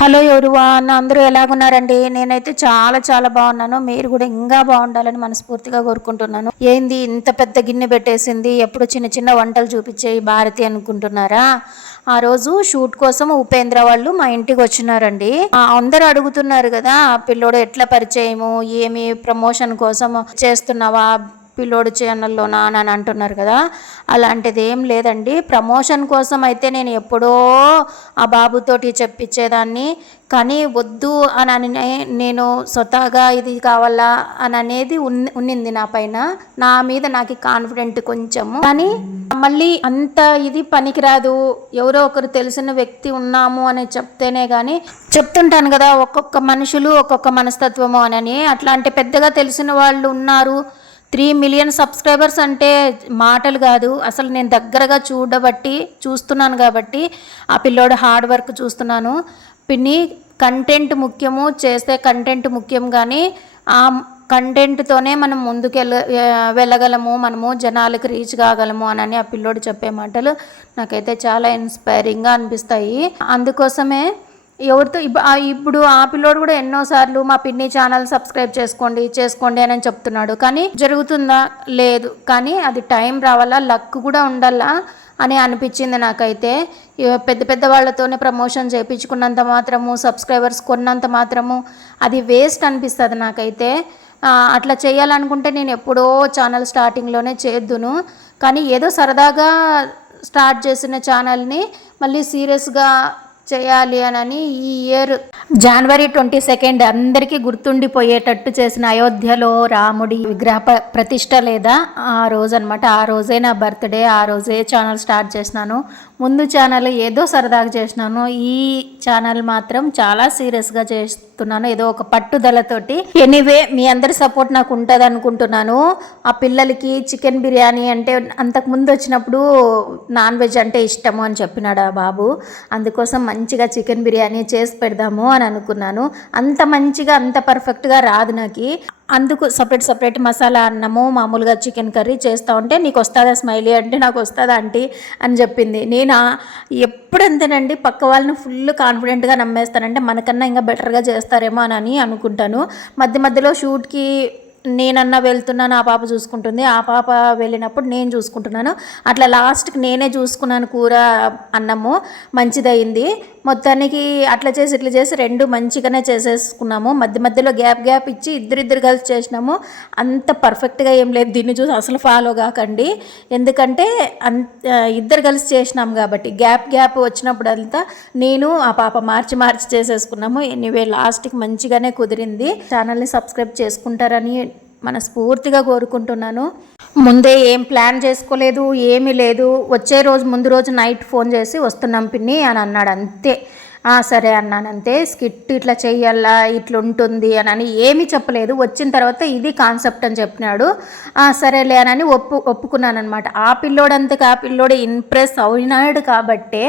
Hello everyone, అందరూ ఎలాగున్నారండి? నేనైతే చాలా చాలా బాగున్నాను. మీరు కూడా ఇంకా బాగుండాలని మనస్ఫూర్తిగా కోరుకుంటున్నాను. ఏంది ఇంత పెద్ద గిన్నె పెట్టేసింది, ఎప్పుడు చిన్న చిన్న వంటలు చూపించే ఈ భారతి అనుకుంటున్నారా? ఆ రోజు షూట్ కోసం ఉపేంద్ర వాళ్ళు మా ఇంటికి వచ్చినారండి. అందరూ అడుగుతున్నారు కదా, పిల్లోడు ఎట్లా పరిచయము, ఏమి ప్రమోషన్ కోసం చేస్తున్నావా పిల్లోడు ఛానల్లోనా అని అంటున్నారు కదా. అలాంటిది ఏం లేదండి. ప్రమోషన్ కోసం అయితే నేను ఎప్పుడో ఆ బాబుతోటి చెప్పించేదాన్ని, కానీ వద్దు అని నేను స్వతహాగా ఇది కావాలా అని అనేది ఉన్నింది నా పైన. నా మీద నాకు కాన్ఫిడెంట్ కొంచెము, కానీ మళ్ళీ అంత ఇది పనికిరాదు. ఎవరో ఒకరు తెలిసిన వ్యక్తి ఉన్నాము అని చెప్తేనే కానీ, చెప్తుంటాను కదా ఒక్కొక్క మనుషులు ఒక్కొక్క మనస్తత్వము అని. అట్లాంటి పెద్దగా తెలిసిన వాళ్ళు ఉన్నారు. 3 మిలియన్ సబ్స్క్రైబర్స్ అంటే మాటలు కాదు. అసలు నేను దగ్గరగా చూస్తున్నాను కాబట్టి ఆ పిల్లోడు హార్డ్ వర్క్ చూస్తున్నాను. పిన్ని, కంటెంట్ ముఖ్యము, చేసే కంటెంట్ ముఖ్యం, కానీ ఆ కంటెంట్తోనే మనం ముందుకు వెళ్ళగలము, మనము జనాలకు రీచ్ కాగలము అని ఆ పిల్లోడు చెప్పే మాటలు నాకైతే చాలా ఇన్స్పైరింగ్గా అనిపిస్తాయి. అందుకోసమే ఎవరితో ఇప్పుడు ఆ పిల్లోడు కూడా ఎన్నోసార్లు మా పిన్ని ఛానల్ సబ్స్క్రైబ్ చేసుకోండి అని చెప్తున్నాడు, కానీ జరుగుతుందా? లేదు. కానీ అది టైం రావాలా, లక్ కూడా ఉండాలా అని అనిపించింది నాకైతే. పెద్ద పెద్ద వాళ్ళతోనే ప్రమోషన్ చేయించుకున్నంత మాత్రము, సబ్స్క్రైబర్స్ కొన్నంత మాత్రము అది వేస్ట్ అనిపిస్తుంది నాకైతే. అట్లా చేయాలనుకుంటే నేను ఎప్పుడో ఛానల్ స్టార్టింగ్లోనే చేద్దును, కానీ ఏదో సరదాగా స్టార్ట్ చేసిన ఛానల్ని మళ్ళీ సీరియస్గా చేయాలి అని ఈ ఇయర్ జనవరి 22 అందరికీ గుర్తుండిపోయేటట్టు చేసిన అయోధ్యలో రాముడి విగ్రహ ప్రతిష్ట లేదా ఆ రోజు అనమాట. ఆ రోజే నా బర్త్డే, ఆ రోజే ఛానల్ స్టార్ట్ చేసినాను. ముందు ఛానల్ ఏదో సరదాగా చేసినాను, ఈ ఛానల్ మాత్రం చాలా సీరియస్గా చేస్తున్నాను, ఏదో ఒక పట్టుదలతోటి. ఎనీవే, మీ అందరి సపోర్ట్ నాకు ఉంటుంది అనుకుంటున్నాను. ఆ పిల్లలకి చికెన్ బిర్యానీ అంటే అంతకుముందు వచ్చినప్పుడు నాన్ వెజ్ అంటే ఇష్టము అని చెప్పినాడు ఆ బాబు. అందుకోసం మంచిగా చికెన్ బిర్యానీ చేసి పెడదాము అని అనుకున్నాను. అంత మంచిగా అంత పర్ఫెక్ట్గా రాదు నాకు. అందుకు సపరేట్ మసాలా అన్నము, మామూలుగా చికెన్ కర్రీ చేస్తూ ఉంటే, నీకు వస్తుందా స్మైలీ అంటే, నాకు వస్తుందా ఆంటీ అని చెప్పింది. నేను ఎప్పుడంతేనండి, పక్క వాళ్ళని ఫుల్ కాన్ఫిడెంట్గా నమ్మేస్తానంటే మనకన్నా ఇంకా బెటర్గా చేస్తారేమో అని అనుకుంటాను. మధ్యలో షూట్కి నేనన్నా వెళ్తున్నాను, ఆ పాప చూసుకుంటుంది, ఆ పాప వెళ్ళినప్పుడు నేను చూసుకుంటున్నాను. అట్లా లాస్ట్కి నేనే చూసుకున్నాను కూర అన్నము. మంచిదయింది మొత్తానికి. అట్లా చేసి ఇట్లా చేసి రెండు మంచిగానే చేసేసుకున్నాము. మధ్యలో గ్యాప్ ఇచ్చి ఇద్దరు కలిసి చేసినాము. అంత పర్ఫెక్ట్గా ఏం లేదు, దీన్ని చూసి అసలు ఫాలో కాకండి. ఎందుకంటే ఇద్దరు కలిసి చేసినాము కాబట్టి గ్యాప్ వచ్చినప్పుడు అంతా నేను ఆ పాప మార్చి చేసేసుకున్నాము. ఎనీవే, లాస్ట్కి మంచిగానే కుదిరింది. ఛానల్ని సబ్స్క్రైబ్ చేసుకుంటారని మనస్ఫూర్తిగా కోరుకుంటున్నాను. ముందే ఏం ప్లాన్ చేసుకోలేదు, ఏమీ లేదు. ముందు రోజు నైట్ ఫోన్ చేసి వస్తున్నాం పిన్ని అని అన్నాడు, అంతే. సరే అన్నాను, అంతే. స్కిట్ ఇట్లా చెయ్యాలా, ఇట్లా ఉంటుంది అని ఏమీ చెప్పలేదు. వచ్చిన తర్వాత ఇది కాన్సెప్ట్ అని చెప్పినాడు. సరేలే అని ఒప్పుకున్నాను అనమాట. ఆ పిల్లోడు ఇంప్రెస్ అయినాడు కాబట్టే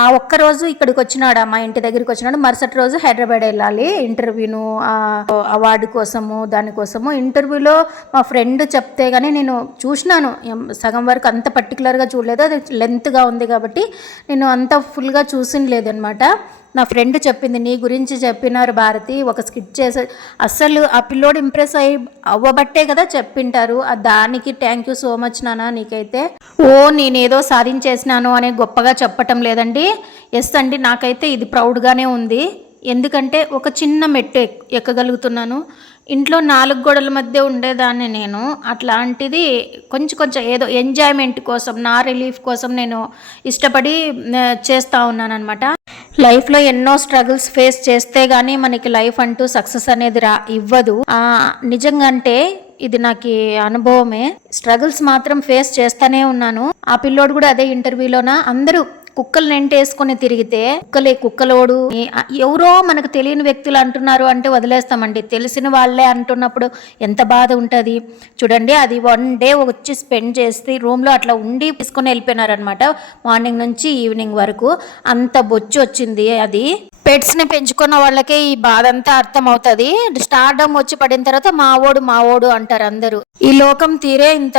ఆ ఒక్కరోజు ఇక్కడికి వచ్చినాడు, మా ఇంటి దగ్గరికి వచ్చినాడు. మరుసటి రోజు హైదరాబాద్ వెళ్ళాలి ఇంటర్వ్యూను, అవార్డు కోసము, దానికోసము. ఇంటర్వ్యూలో మా ఫ్రెండ్ చెప్తే కానీ నేను చూసినాను, సగం వరకు అంత పర్టికులర్గా చూడలేదు, అది లెంత్గా ఉంది కాబట్టి నేను అంత ఫుల్గా చూసినలేదనమాట. నా ఫ్రెండ్ చెప్పింది, నీ గురించి చెప్పినారు భారతి, ఒక స్కిట్ చేసే. అస్సలు ఆ పిల్లోడు ఇంప్రెస్ అవ్వబట్టే కదా చెప్పింటారు. దానికి థ్యాంక్ యూ సో మచ్ నాన్న. నీకైతే నేనేదో సాధించేసినాను అనే గొప్పగా చెప్పటం లేదండి. ఎస్ అండి, నాకైతే ఇది ప్రౌడ్గానే ఉంది. ఎందుకంటే ఒక చిన్న మెట్టు ఎక్కగలుగుతున్నాను. ఇంట్లో 4 గోడల మధ్య ఉండేదాన్ని నేను. అట్లాంటిది కొంచెం ఏదో ఎంజాయ్మెంట్ కోసం, నా రిలీఫ్ కోసం నేను ఇష్టపడి చేస్తూ ఉన్నాను అనమాట. లైఫ్లో ఎన్నో స్ట్రగుల్స్ ఫేస్ చేస్తే కానీ మనకి లైఫ్ అంటూ సక్సెస్ అనేది ఇవ్వదు. నిజంగా అంటే ఇది నాకు అనుభవమే. స్ట్రగుల్స్ మాత్రం ఫేస్ చేస్తూనే ఉన్నాను. ఆ పిల్లోడు కూడా అదే ఇంటర్వ్యూలోన అందరూ కుక్కలు నెంటేసుకొని తిరిగితే కుక్కలోడు ఎవరో మనకు తెలియని వ్యక్తులు అంటున్నారు అంటే వదిలేస్తామండి. తెలిసిన వాళ్ళే అంటున్నప్పుడు ఎంత బాధ ఉంటుంది చూడండి. అది 1 డే వచ్చి స్పెండ్ చేసి రూమ్లో అట్లా ఉండి తీసుకొని వెళ్ళిపోయినారనమాట. మార్నింగ్ నుంచి ఈవినింగ్ వరకు అంత బొచ్చి వచ్చింది. అది పెట్స్ని పెంచుకున్న వాళ్ళకే ఈ బాధ అంతా అర్థం అవుతుంది. స్టార్డమ్ వచ్చి పడిన తర్వాత మావోడు అంటారు అందరూ. ఈ లోకం తీరే ఇంత.